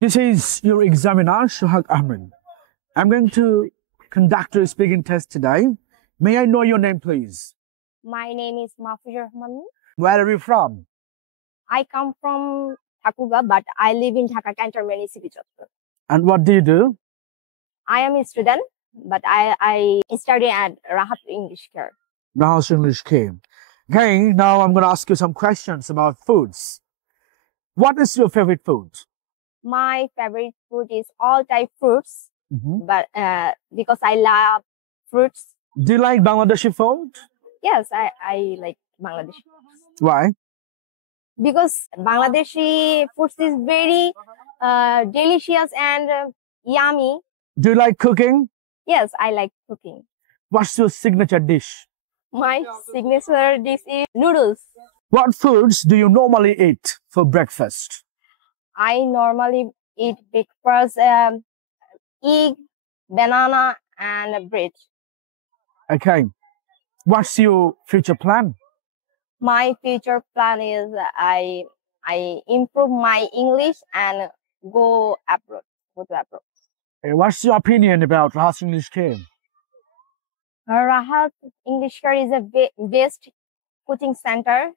This is your examiner, Shohag Ahmed. I'm going to conduct your speaking test today. May I know your name, please? My name is Mahfuzur Rahman. Where are you from? I come from Thakurga, but I live in Dhaka Cantonment City. And what do you do? I am a student, but I study at Rahat English Care. Rahas English came. Okay, now I'm going to ask you some questions about foods. What is your favorite food? My favorite food is all type fruits, Mhm. but because I love fruits. Do you like Bangladeshi food? Yes, I like Bangladeshi foods. Why? Because Bangladeshi foods is very delicious and yummy. Do you like cooking? Yes, I like cooking. What's your signature dish? My signature dish is noodles. What foods do you normally eat for breakfast? I normally eat breakfast, egg, banana, and bread. Okay. What's your future plan? My future plan is I improve my English and go abroad. Go to abroad. What's your opinion about Rahas English Came? Rahat English Care is a best coaching center